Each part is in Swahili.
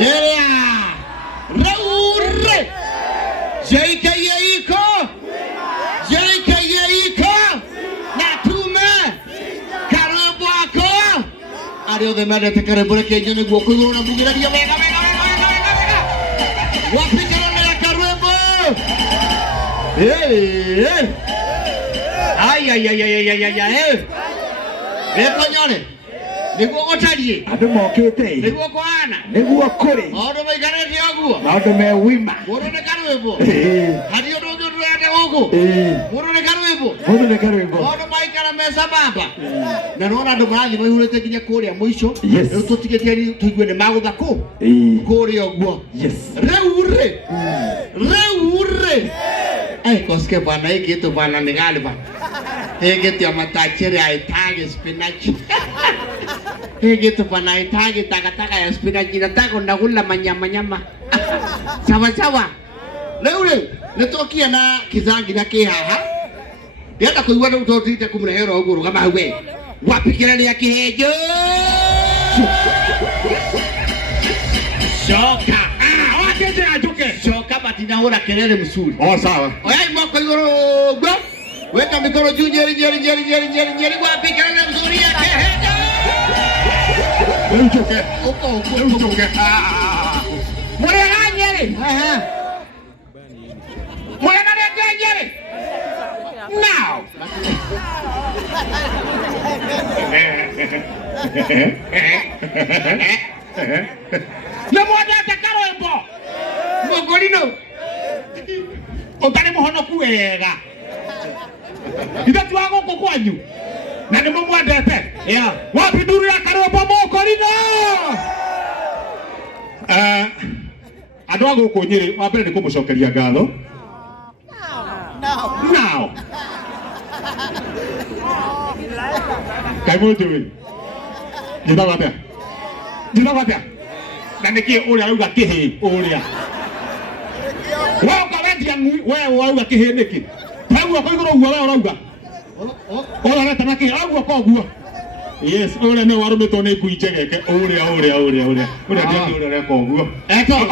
Yeah. Raure. JKA iko. JKA iko. Natume. Karibu wako. Ario de madete karibu na Kenya ni guoko iguru na bugiraria wega. Wapigana na karibu. Hey. Ay. Rekonyone. Niguo gotarie. Andu mokite. Niguo kwana. Niguo kuri. Maundu maikarete oguo. Maundu me wima. Mundu ni karwimbo. Hari undu ndurende guku. Mundu ni karwimbo. Mundu ni karwimbo. Maundu maikara me sababa. Na nona andu marathi maihurite kinya kuria muico. Riu tutigetie tuigue ni magutha ku. Kuria oguo. Yes. Reure. Ai koske bana ikitu bana ni galiba. Hege ya matachere aitage spinach. Hege tu bana aitage taka ya spinach nataka ndakula manyama. Sawa. Leo netokia na kizangi na kihaha. Yenda kuigwa utotite kumrehero oguru kama we. Wapikirani ya kihejo. Shoka. Wakete ajuke. Shoka batina ora kelele msuri. Oh sawa. Oyai mwako igoro gwa. Weka mikono juu nyeri wapi kelele mzuri ya keheja. Uchoke. Uko. Mwana nyeri. Mwana nyeri. Now. Na mwana atakaro embo. Mogolino. Otane muhono kuwega. Itatu wako kwanyu. Na ni mumwendete. Yeah. Wapi nduru ya Kariobo Mokorino? Andu a guku Nyeri wa mbere ni kumucokeria ngatho. Now. Kaimojo. Jitawate. Na niki uria auga kihi uria. Wao kawendia ngui wewe auga kihi niki. Tagua kwa iguru wewe urauga. Ola reta naki agua kwa guo. Yes, ora ne warumetwo ni ngui njegeke uria. Uria ndio reka guo.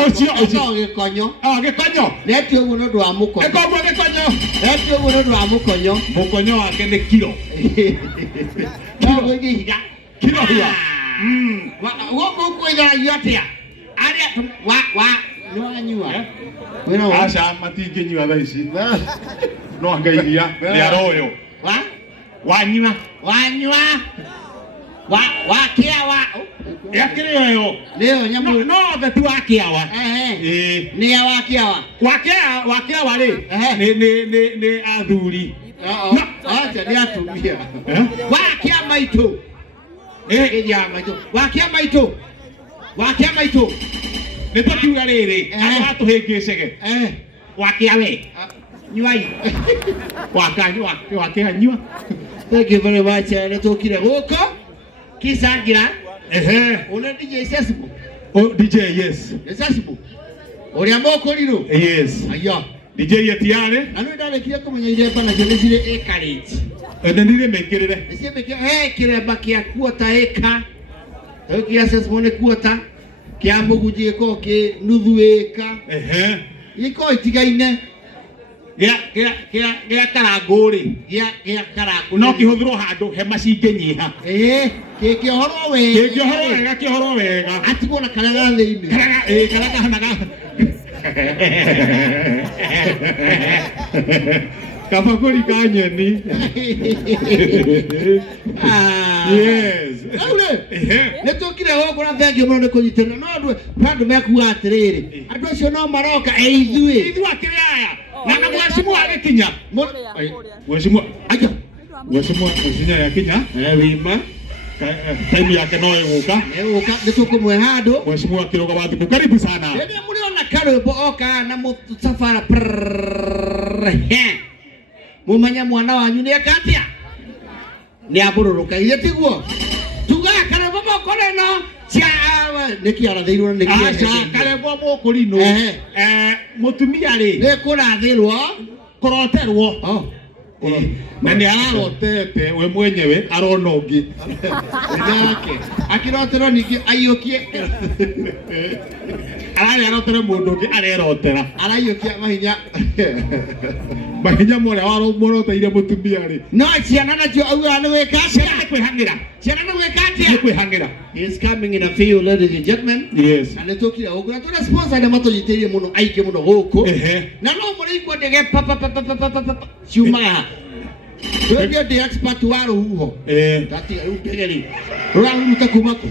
Ocio gikonyo. Gikonyo. Neti uguo ndu wa mukonyo. Gikonyo. Neti uguo ndu wa mukonyo. Mukonyo wake ni kilo. Kilo ngihiga. Kilo hiyo. Woko kuiga yote. Aria wa Nwanyua. Wena acha matinginyua thaa ici. No ngairia ni aroyo. Wanyua. Wakiawa. Yakireyo. Leo nyamu. No the tu wakiawa. Ni ya wakiawa. Wakiawa ri. Ni athuri. Acha ni atumia. Wakiama itu. Wakiama itu. Nitokiuga riri atu hingicege wakiawe nyuai wakanyua. Thank you very much. Netokire guko kisangira una DJ Sesibu. Oh DJ yes. Sesibu. Oria Mokorino. Yes. Ayo. DJ yetiare. Anu ndale kile kumenya ile pana jenesire ekarage. Ndendire mekirire. Niseme kile bakia kuota eka. Tokia Sesibu ne kuota. Kia mugujie ko ke nuthu eka. Iko itigaine. Gĩa karangũrĩ gĩa karangũ no kĩhũthĩrwo handũ hema cingĩnyiha kĩhoro wega atigwo na karĩa ga thĩinĩ karĩa kahanaga kabakũri ka nyeni. Yes. Nĩtũkire gũkũ na thengiũ mũno nĩ kũnyitĩrĩra no andũ mekuga atĩrĩrĩ andũ acio no maroka ithuĩ akĩrĩ aya na mheshimiwa agĩkinya mheshimiwa yakinya wima time yake no ĩgũka nĩtũkũmwe handũ mheshimiwa Kiroga wa Thikũ karibu sana. Rĩrĩa mũrĩona Karũmbo oka na mũsafara mumenya mwana wanyu nĩ akatia nĩ abũrũrũka ile tiguo tuga Karũmbo Mokorino nĩkĩ arathĩirwo nĩkĩ Karũmbo Mokorino mũtumia rĩ nĩ kũrathĩrwo kũroterwo na nĩ ararotete we mwenyewe arona ũngĩ yake akirotera ningĩ aiyũkie ararotera mũndũ ũngĩ arerotera araiyũkia mahinya mahinya mora waroteire mũtumia rĩ no ciana nacio auga nĩ gwĩka ciana nĩ kwĩhang'ĩra ciana nĩ gwĩka nĩ atĩa kwĩhang'ĩra. He is coming in a few, ladies and gentlemen. Yes. Na nĩtũkire gũkũ na tũna sponsor nĩ matũnyitĩirie mũno aingĩ mũno gũkũ na no mũrĩigua ndege ciumaga Wewe ndiye expert wa rũhuho. Gatiga rĩu ndege rĩ rũrahuruta kuma kũ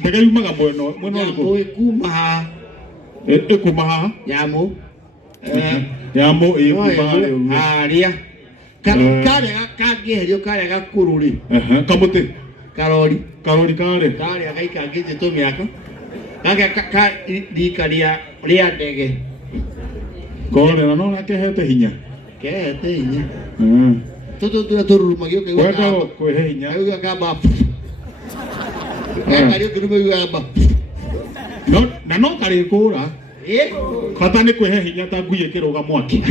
ndege yumaga mwena ũrĩkũ kuma haha kuma haha Nyamũ kuma harĩa karĩa kangĩherio karĩa gakũrũ rĩ kamũtĩ karori karĩa gaikangĩte tũmĩaka gaka rika rĩa ndege korera no nakehete hinya tũrurumagio wenda kwĩhe hinya auga kamba karĩ ũkĩrumagio kamba na no karĩ kũra bata nĩ kwĩhe hinya ta ngui ĩkĩrũga mwaki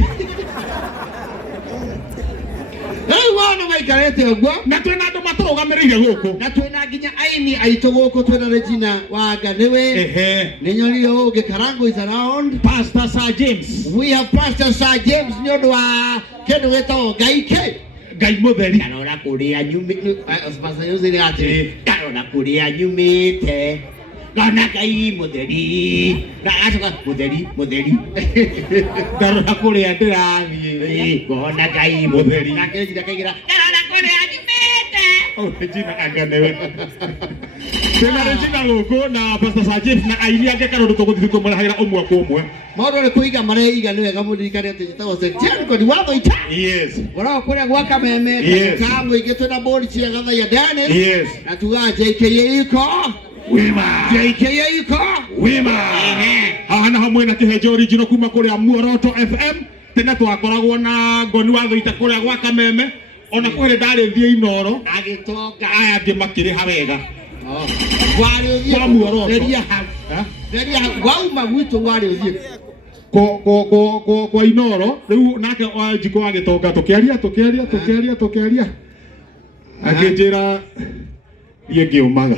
wana maikarete ũguo na twĩna andũ matũrũgamĩrĩire gũkũ na twĩna nginya aini aitũ gũkũ twĩna Regina Wanga nĩwe nĩ nyonire ũngĩ Karango is around Pastor Sir James. We have Pastor Sir James nĩ ũndũ wa kĩndũ gĩtagwo Ngai mũtheri karora kũrĩa nyumĩte Pastor James nĩ atĩ karora kũrĩa nyumĩte Gana Ngai mũtheri na acoka mũtheri karora kũrĩa ndĩrathiĩ gona Ngai mũtheri na kĩrĩa kaigĩra karora kũrĩa nyumĩte Regina anganewe tena Regina gũkũ na Pastor Sir James na aini angĩ karũndũ tũgũthiĩ kũmũrahĩra ũmwe kwa ũmwe maũndũ nĩ kũiga mareiga nĩ wega mũririkane atĩ njĩtagwo Secretary Kodi watho ita gũkoragwo kũrĩa gwa Kameme ka mũingĩ twĩna mbũri cia Gathaia Dennis na tuga JKA iko JKA iko haha naho mwĩna kĩhenjo original kuma kũrĩa Muoroto FM tene twakoragwo na Ngoni watho ita kũrĩa gwa Kameme ona kwĩrĩ ndarĩthie Inoro agĩtonga aya angĩ makĩrĩha wega warĩ ũthiĩ theria hau wauma gwitũ warĩ ũthiĩ kwa Inoro rĩu nake Wanjikũ agĩtonga tũkĩaria akĩnjĩra thiĩ ngĩũmaga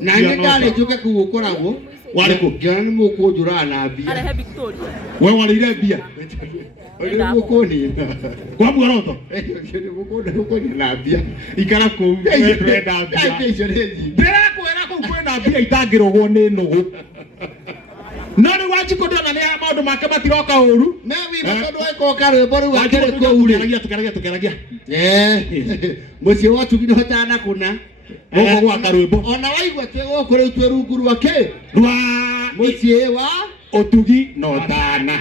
na nĩ ndarĩ njũke kũu ũkoragwo warĩkũ ngĩona nĩ mũkũnjũraga na mbia we warĩire mbia kwa Muoroto na mbia ikara kũu ndĩrakwĩra kũu kwĩna mbia itangĩrogwo nĩ nũgũ no nĩ Wanjikũ ndĩona nĩ maũndũ make matiroka ũru tondũ aikoka rwĩmbo rĩu akĩrĩ kũu tũkĩaragia mũciĩ wa Tugi nĩ ũtanakũna gũkũ gwaka rwĩmbo ona waigua twĩ gũkũ rĩu twĩ rungu rwa mũciĩ wa Ũtugi na Ũtana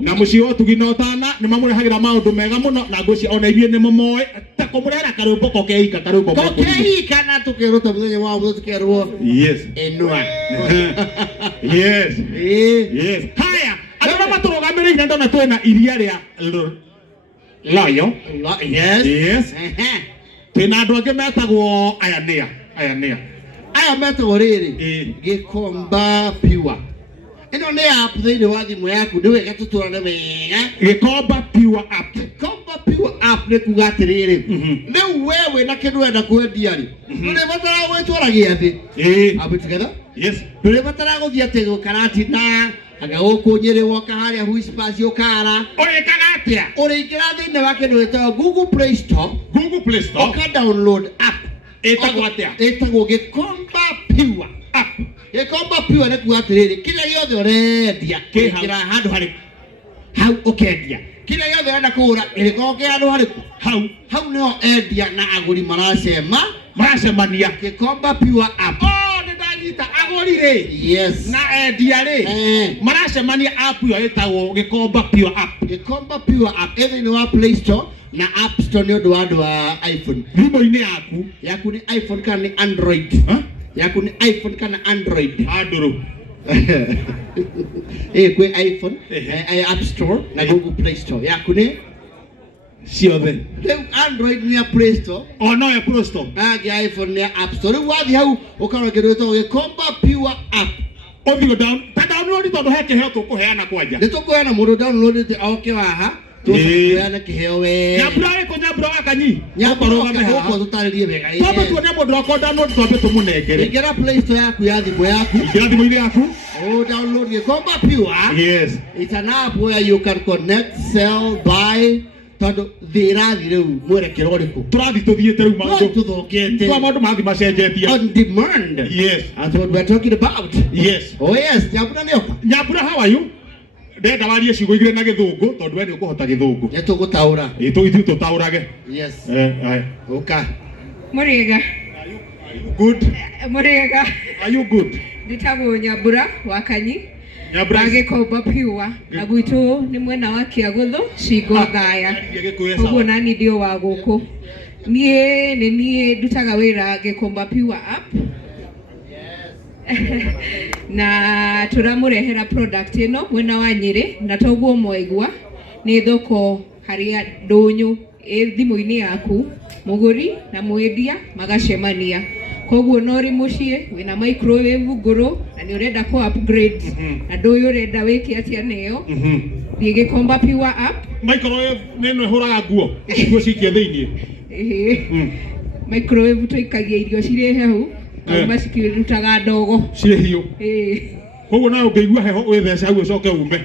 na mũciĩ wa Ũtugi na Ũtana nĩ mamũrehagĩra maũndũ mega mũno na ngwĩciria ona ithuĩ nĩ mũmoĩ ta kũmũrehera karwĩmbo kokeika kokeika na tũkerũta mũthenya wa ũmũthĩ tũkerwo ĩnua haya andũ matũrũgamĩrĩire ndona twĩna iria rĩa Loyo twĩna andũ angĩ metagwo aya metagwo rĩrĩ Gĩkomba Pure ĩno nĩ app thĩinĩ wa thimũ yaku nĩ wega tũtũrane wega Gĩkomba Pure app nĩ kuga atĩrĩrĩ rĩu wewe na kĩndũ wenda kwendia rĩ ndũrĩbatara gwĩtwara gĩathĩ ndũrĩbatara gũthiĩ atĩ gũkarati na aga gũkũ Nyĩrĩ woka harĩa Whispers ũkara ũrĩkaga atĩa ũrĩingĩra thĩinĩ wa kĩndũ gĩtagwo Google Play Store ũka download app ĩtagwo atĩa ĩtagwo Gĩkomba Pure app Gĩkomba Pure nĩ kuga atĩrĩrĩ kĩrĩa gĩothe ũrendia kĩingĩra handũ harĩkũ hau ũkendia kĩrĩa gĩothe ũrenda kũgũra gĩkorwo kĩ handũ harĩkũ hau nĩho endia na agũri maracemania Gĩkomba Pure app agũri rĩ na endia rĩ maracemania app ĩyo ĩtagwo Gĩkomba Pure app ĩthĩinĩ wa Play Store na App Store nĩ ũndũ wa andũ wa iPhone thimũ-inĩ yaku nĩ iPhone kana nĩ Android kwĩ iPhone App Store na Google Play Store yaku nĩ ciothe rĩu Android nĩ Play Store no ya Play Store angĩ iPhone nĩ App Store rĩu wathiĩ hau ũkarora kĩndũ gĩtagwo Gĩkomba Pure app ũthiĩ download tondũ he kĩheo tũkũheana kwanja nĩ tũkũheana mũndũ download oke haha tuana kiheo we nyambura iko nyambura wakanyi nyambura huko tutaririe wega twambe tuone mundu wako download twambe tumunengere ingera Play Store yaku ya thimu yaku ingera thimu yaku download Gikomba Pure. Yes, it's an app where you can connect, sell, buy. Tondu thirathi riu mwerekero riku turathi tuthiete riu maundu tuthokete kwa maundu mathi macenjetie on demand. Yes, that's what we're talking about. Yes, oh yes, nyambura nioka nyambura, how are you? Ndenda warie ciugo igire na githungu tondu we ni ukuhota githungu ni tugutaura itu tutaurage. Yes, uka Muriega good. Muriega Are you good? Nditagwo Nyambura Wakanyi Nyambura Gikomba Pure na gwitu ni mwena wa Kiaguthu Shingo Thaya uguo nani ndio wa guku nie ndutaga wira Gikomba Pure app na turamurehera product ino mwena wa Nyeri na toguo mwaigua ni thoko haria ndunyu thimu-ini yaku muguri na mwendia magacemania koguo no ri mucie wina microwave nguru na ni urenda ku upgrade na nduyu urenda wiki atia neyo thie Gikomba Pure app. Microwave neno ihuraga nguo cikie thiini microwave tuikagia irio ciri hehu kauma cikirutaga ndogo cie hiu koguo na ungeigua heho withece hau ucoke ume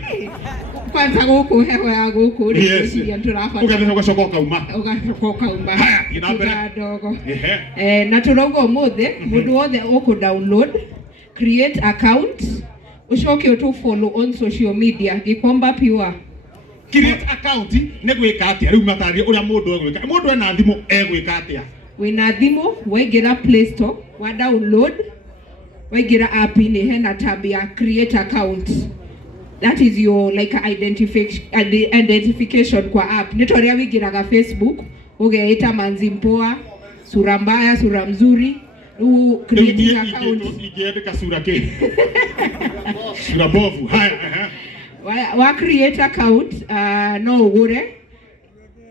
kwanza guku heho ya guku ri ciria turabata ugathe ugacoka uma ndogo na turauga umuthi mundu wothe uku download create account ucoke utu follow on social media Gikomba Pure. Create account ne gwika atia riu matari uria mundu egwika mundu ena thimu egwika atia wina thimu waingira Play Store wa download waingira app ini hena tab ya create account. That is your like identification kwa app. Nitoria wingiraga Facebook ugeita Manzi Mpoa, sura mbaya, sura mzuri, create account. Ikiandika sura ke sura bovu. Haya wa create account no ugure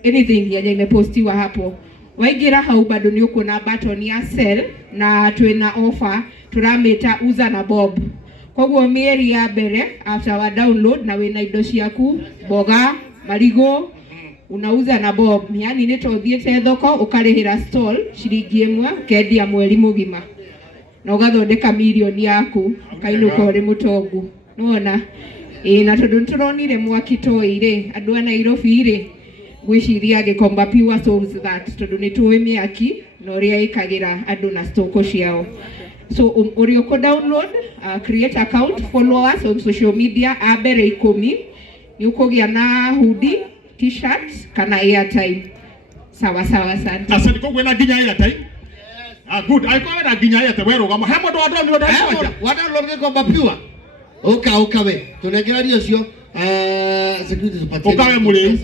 anything yenye imepostiwa hapo. Waingira hau bado ni uko na button ya sell na twina offer turameta uza na bob. Koguo mieri ya mbere after wa download na wina indo ciaku boga marigo unauza na bob, yani ni tothiete thoko ukarihira stall ciringi 1 kendia mweri mugima na ugathondeka milioni yaku ukainuka uri mutongu nona na tondu nturonire mwakitoire andu a Nairobi ri gwiciria Gikomba Pure solves that tondu ni tuwi miaki na uria ikagira andu na stoko ciao. So uri uko download create account, follow us on social media abere 10 ni ukogia na hoodie, t-shirts kana airtime. Sawa sana. Asante kwa kwenda ginya airtime. Good. I call it ginya airtime. Wewe rogama hemo ndo download download Gikomba Pure. Ukawe tunegereria cio security tupatie ukawe muriu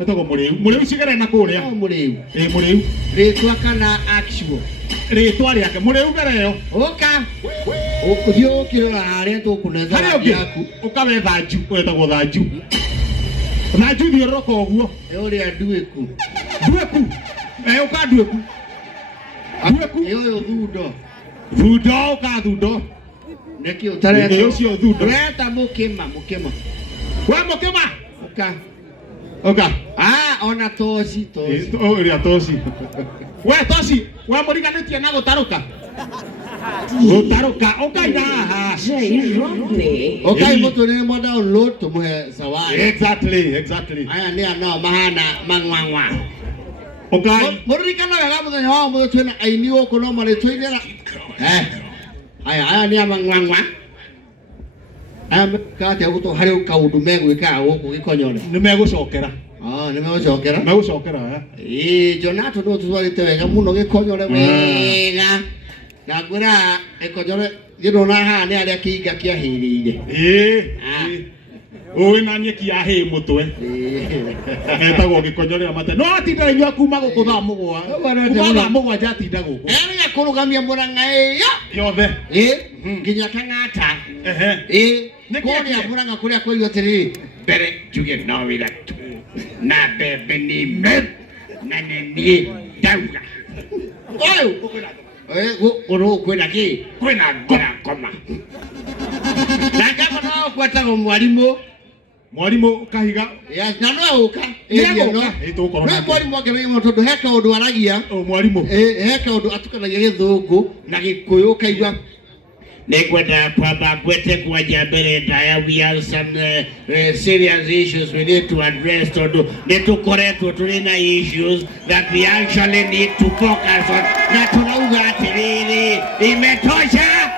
etagwo muriu cigere na kuria muriu ritwa kana actual ritwa riake muriu gereo ukuthio kirora haria tukunetha yaku ukawe thanju etagwo thanju thio roko uguo uria nduiku ukanduiku uyu thundo ukathundo neki utareta ucio thundo reta mukima we mukima oka ona toci uria toci we muriganitie na gutaruka ukaina haha ukai mutu ni mo download tumuhe sawari exactly aya ni ano mahana mangwangwa ukai muririkana wega muthenya wa muthu twina aini uku no mari twinira aya ni amangwangwa kati aguto hari kaundu megwika guku Gikonyore ni megucokera ni megucokera Jonato ndo tutwarite wega muno Gikonyore wega na ngwira Gikonyore girona haha ni aria kiinga kiahirire na nyeki ya hi mutwe etagwo Gikonyore amate no atinda inywa kuma guku thaa mugwa jatinda guku ya kurugamia Murang'a yothe nginya Kang'ata kuria Murang'a kuria kwirwo atiriri mbere njuge no wira tu na mbembe ni me na nie ndauga uru kwina ki kwina ngoma na kama no kwetagwo mwarimu Mwalimu kahiga. Yes, na no uka. No mwalimu wake mtoto heka undu aragia. Mwalimu. Heka undu atukanagia githungu na gikuyu kaigwa. Nekwenda kwamba kwete kwa jambere ndaya, we have some serious issues we need to address. Netukoretwo tuli na issues that we actually need to focus on. Na tunauga atiriri imetosha.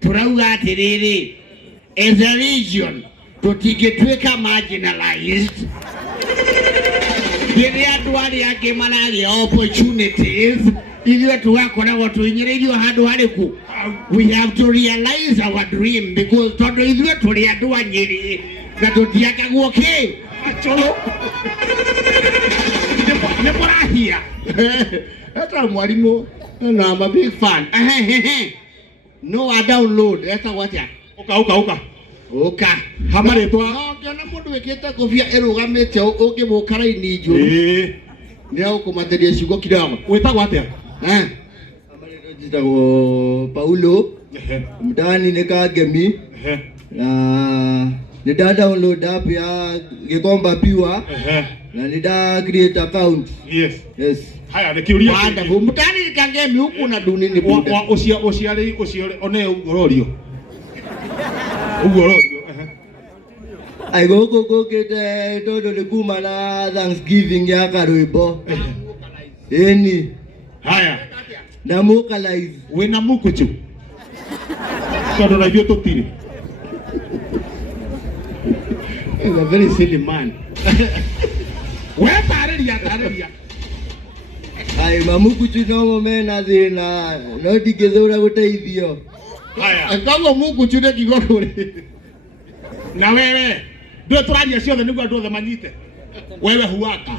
Tunauga atiriri as a region tutingetweka marginalized. There are duali yake malali opportunities. Ili tuwakoragwo tuinyirirwo handu hariku. We have to realize our dream because tondu ithuĩ turi andu anyiri na tutiakagwo ki acholo ne morahia. Hata mwalimu na I'm a big fan. No, I download. Eta watia. Oka. Hamare to. No, ngena mundu wekete kofia erugamete ukimukara iniju. Ndio kumateria ciugo kidogo. Wetagwo atia? Njitagwo Paulo. Mtani ni Kagemi. Na nida download app ya Gikomba Pure. Na nida create account. Yes. Haya nikiuria. Wonderful. Mtani ni Kagemi huku na dunini buda. Uciari one ugororio. Ai go kete todo le kuma na Thanksgiving ya Karwimbo. Eni. Haya. Na mukalize. We na mukuchu. Todo na yoto tiri. He's a very silly man. We tareria. Ai mamukuchu no mena thina no digethura guteithio. Haya. Kama Mungu chude kigokore. Na wewe ndio turadia ciothe niguo andu othe manyite. Wewe huaka.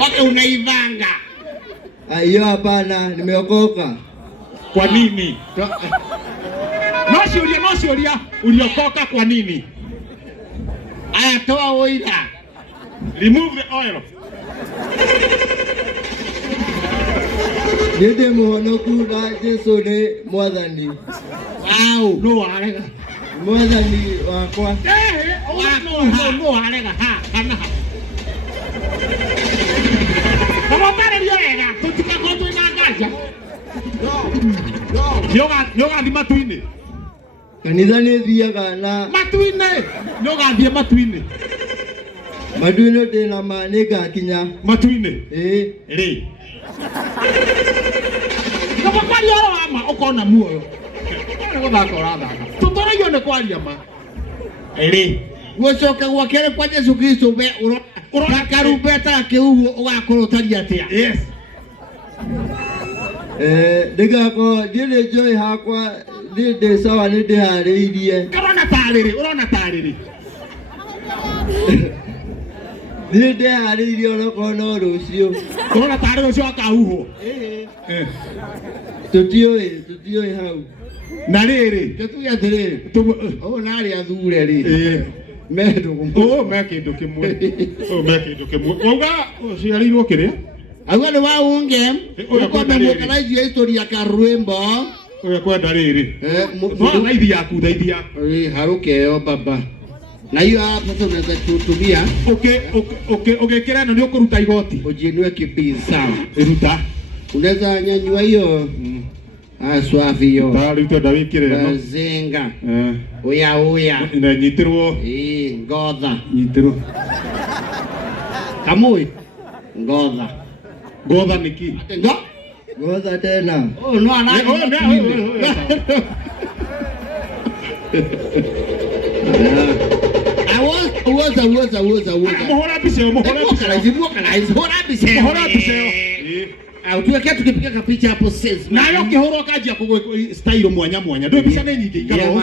Wake unaivanga. Hiyo hapana, nimeokoka. Kwa nini? No sioria uliokoka kwa nini? Aya toa oira. Remove the oil. Nende muhonoku na Jesu ni mwathani. Wow, no arega. Mwathani wakwa. No arega ha kana. Kama pale ndio ega, tutika koto ina gaja. Yoga ndi matuini. Kanitha ni thiaga na matuini. Yoga ndi matuini. Matuini ndina maniga kinya. Matuini. Ri. Kama kwali oro ama ukona muoyo. Ndio gothaka urathaka. Tutorayo ne kwali ama. Ri. Gucoka gwakere kwa Yesu Kristo be uraka rubeta kiugo ugakorwo tari atia. Yes. Ndigako ndire joy hakwa ndinde sawa ndihariirie. Urona tariri. Ndinde hariirie orokono rucio. Urona tariri ucio akahuho. Tutioi hau. Na riri, Tutuya tere. Nari athure ri. Medo meke kimwe. Oga ciarirwo kiria? Agwa ni wa unge. Uko memokalize ya historia ya Karwimbo. Oya kwenda riri. No na ithi yaku thaithi yaku. Harukeo baba. Na hiyo hapa tunaweza kutumia. Okay kireno ni ukuruta igoti. Ujinwe kipisa. Iruta. Unaweza nyanyua hiyo. Swafi yo. Bali utoda wikire no. Zinga. Oya. Ina nyitirwo. Ngodha. Nyitirwo. Kamui. Ngodha. Ngodha niki. Ngodha tena. No ana. Mohora biseo. Tuweke tukipiga kapicha hapo sasa. Na yo kihoro kaji akugwe style mwanya. Ndio picha ne nyingi ikaro.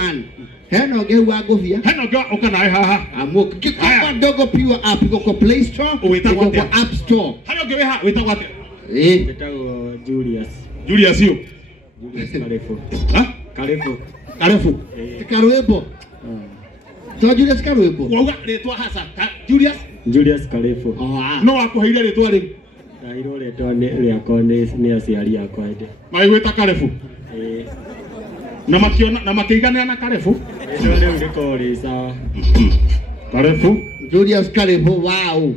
Heno gewa govia. Heno gewa ukanae haha. Amoko kikoma dogo Pure app iko kwa Play Store, iko kwa App Store. Heno gewe ha weta wapi? Wetagwo Julius yo. Julius Karefo. Ha? Karefo. Karwimbo. To Julius Karwimbo. Wauga retwa hasa. Julius Karefo. No akuhaire retwa ri. Kairo rĩtwa rĩakwa nĩ aciari akwa ende. Maigwĩta Karebu. Na makĩiganĩra na Karebu. Rĩtwa rĩu rĩkoragwo rĩ sawa. Karebu. Julius Karebu wow.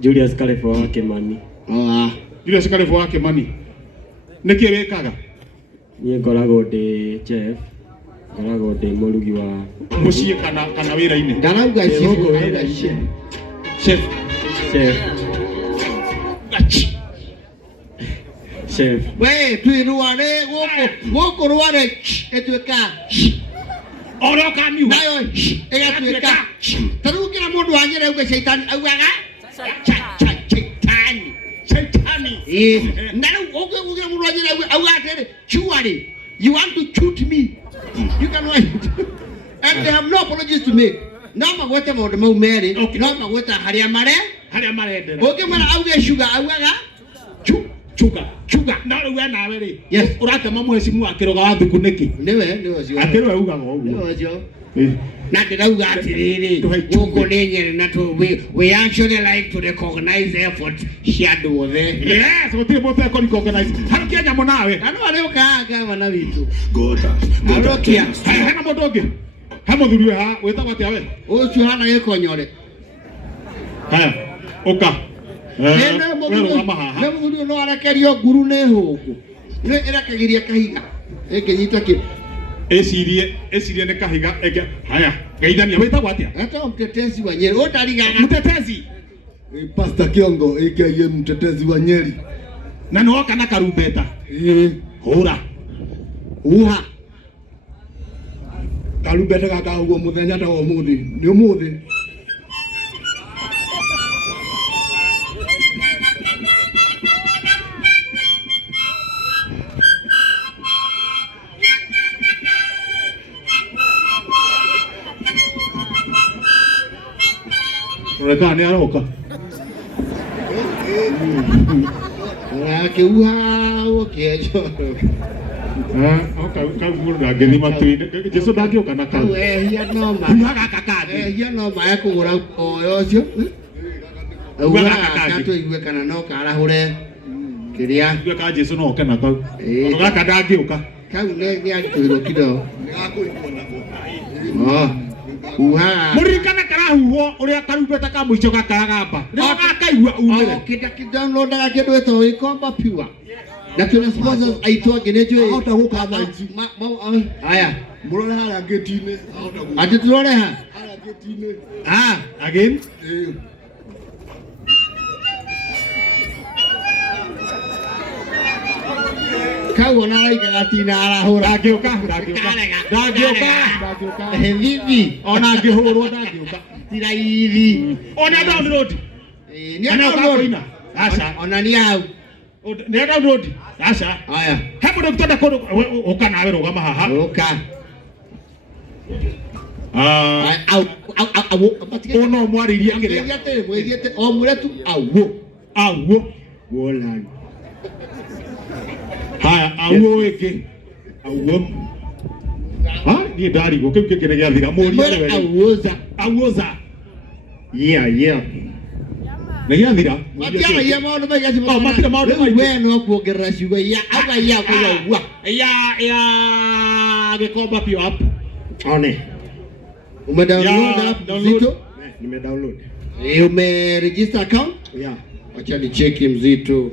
Julius Karebu wa Kĩmani. Julius Karebu wa Kĩmani. Nĩkĩ wĩkaga? Niĩ ngoragwo ndĩ chef. Ngoragwo ndĩ mũrugi wa mũciĩ kana wĩra-inĩ. Ndarauga chef. Chef. We tuiruare gũkũ rware ĩtuĩka Ora ũkamiuga. nayo ĩgatuĩka ta rĩu kĩra mũndũ wa Nyeri auga shaitani augaga shaitani na rĩu ũkĩra mũndũ wa Nyeri auga atĩrĩ surely you want to shoot me you can wait and they have no apologies to make no magwete maũndũ mau merĩ no magweta harĩa marendera ũngĩmara auge sugar augaga chuga na rĩu nawe rĩ ũratema mũhecimu wa kĩroga wa thuku nĩkĩ nĩwe ũcio akĩrwo ugaga ũguo nĩwe ũcio na ndĩrauga atĩrĩrĩ gũkũ nĩ Nyeri na we actually like to recognize efforts cia andũ othe. Yes, gũtirĩ mũndũ ekũrecognize harĩ kĩanyamũ nawe andũ arĩa ũkaga gavana witũ arokia hena mũndũ ũngĩ he mũthuri we ha wĩtagwo atĩa we ũcio hana gĩkonyore haya ũka nĩ mũthuri no arekerio nguru nĩ hũngũ nĩ ĩrekagĩria kahiga ĩkĩnyita kĩ ecirie nĩ kahiga eke haya geithania wĩtagwo atĩa hata mtetezi wa Nyeri ũtarigaga mtetezi Pastor Kiongo aka mtetezi wa Nyeri na nĩ woka na karumbeta hũra uha karumbeta gaka huo mũthenya ta ũmũthĩ nĩ ũmũthĩ Reka nĩ aroka akĩuha ũkĩenjwo kau ndangĩthi matu-inĩ Jesũ ndangĩũka na kau ehia no gaka kangĩ ehia no mae kũgũra oyo ũcio auga katũigue kana no karahũre kĩrĩa ka Jesũ no oke na kau gaka ndangĩũka kau nĩ agĩtũirwo kidogo mũririkana karahuhwo ũrĩa karumbeta ka mũico gakaragamba rĩo gakaigua umĩre kĩdownloadaga kĩndũ gĩtagwo Gĩkomba Pure na tuna sponsors aitũ angĩ nĩ njũĩ ahota gũkamba ici haya mũrore harĩa gate-inĩ atĩ tũrore ha harĩa gate-inĩ again kau ona araikaga tina arahũra ndangĩũka vivi ona angĩhũrwo ndangĩũka tiraithi ona download nĩ download ona nĩ hau nĩ download aca haya he mũndũ tũtenda kũndũ ũka nawe rũgama haha ũka ona ũmwarĩirie kĩrĩa mwĩthiĩte o mũre tu auo Wolan haya auo ĩngĩ auo niĩ ndarigwo kĩu kĩngĩ nĩ gĩathira mũria auoza nĩ gĩathira matiaragia maũndũ maingĩ we no kuongerera ciugo ya Gĩkomba Pure app one umedownload app Mzito Nimedownload. Umeregister account acha ni cheki Mzito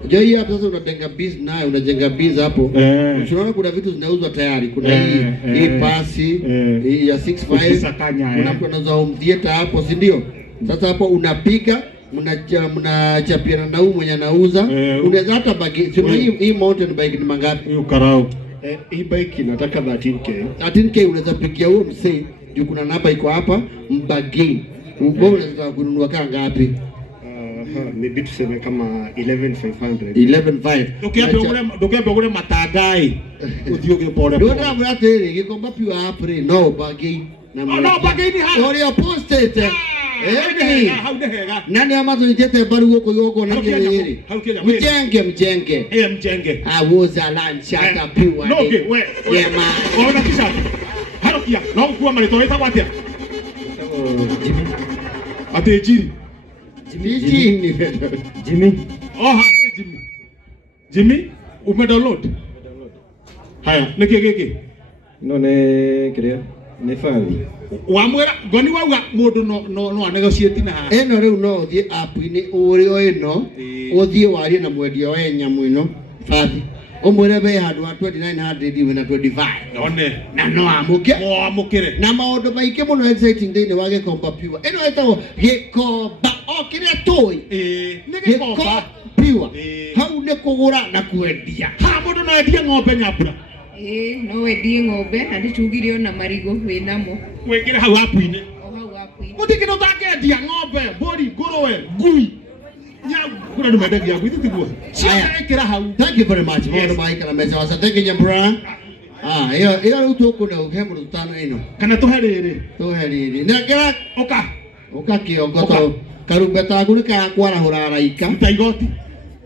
unajua hii hapa sasa unajenga business nayo unajenga business hapo unaona kuna vitu zinauzwa tayari kuna hii pasi hii ya 65 unaweza home theater hapo si ndio sasa hapo unapiga mnachapiana na huyu mwenye anauza unaweza hata bagi sema hii mountain bike ni mangapi hiyo karao Hii bike inataka 13k unaweza pigia huyo msee juu kuna namba iko hapa mbagi wewe unaweza kununua kama ngapi maybe tuseme kama 11,500 ndukiambe ugure matangai uthio gipore ndio mrate Gĩkomba Pure app no bagi no bagi ni ha ori posted nani amazonitete baru huko yoko na ngere mjenge awoza lanchata Pure we ona kisha harokia no kuwa marito weta watia ate jiri Jimmy. Jimmy. Oh, ha, ni Jimmy. Jimmy, umedownload? Haya, niki giki. No ne kiria. Ne fathi. Wamwera ngoni wauga mundu no anegotiate na ha. Eno riu no uthie app-ini urio ino uthie warie na mwendia wa nyamu ino fathi umwire be handu wa 2900 iwe na 25 One. na no amuke Amukire. na maundu maingi muno exciting thini wa Gikomba Pure. Ino etagwo Gikomba o kiria tui Ni Gikomba Pure. Hau ni kugura na kwendia. Ha mundu no endia ng'ombe nyambura. No wendie ng'ombe na nditugire ona marigo wĩ namo. Wekire hau app-ini. O hau app-ini. Mutikino takendia ng'ombe, mbũri, ngũrũwe, ngui. Nyau, kuna ndu mendagia ngui tiguo. Cia ekira hau. Thank you very much. Maundu maikara meca wasa. Thank you Nyambura. Iyo riu tukuna uhe mundu tano ino. Kana tuhe riri. Tuhe riri. Nengera Oka. uka kiongo to karumbeta aku ni ka kwarahura araika. Ruta igoti.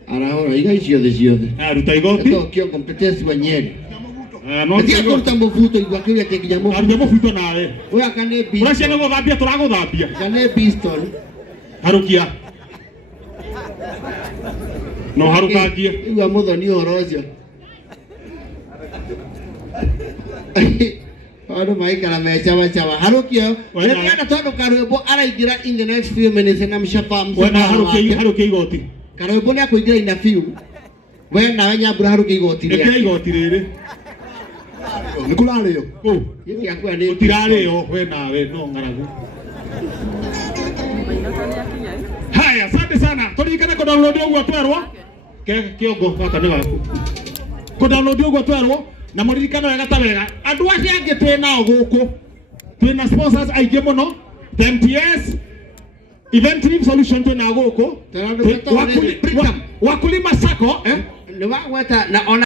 Arahura iga ciothe ciothe. Ruta igoti. To kiongo mtetesi wa Nyeri. No Ndio kuruta mubuto igwa kiria kinginya mu. Arume mubuto nawe. Oya kane bi. Uracia no guthambia turaguthambia. Kane pistol. Harukia. No harukangie. Igwa muthoni uhoro ucio. Andu maikara mechawa chawa. Harukia. Nenda tondu karwimbo araingira in the next few minutes na mshapa mshapa. Wena harukia igoti. Karwimbo ni akuingira ina few. We nawe Nyambura harukia igoti ria. Ekira igoti riri. Nikurarĩo. Kũ. Gĩkĩ gĩakwa nĩ Utirarĩo we nawe no ng'aragu. Haya, asante sana. Turirikane ku download ũguo twerwo. Kĩongo gaka nĩ gaku. Ku download ũguo twerwo na mũririkane wega ta wega. Andũ acio angĩ twĩ nao gũkũ. Twĩ na sponsors aingĩ mũno. MTS Event Team Solution twĩ nao gũkũ. Wakulima Sacco nĩ wagweta na ona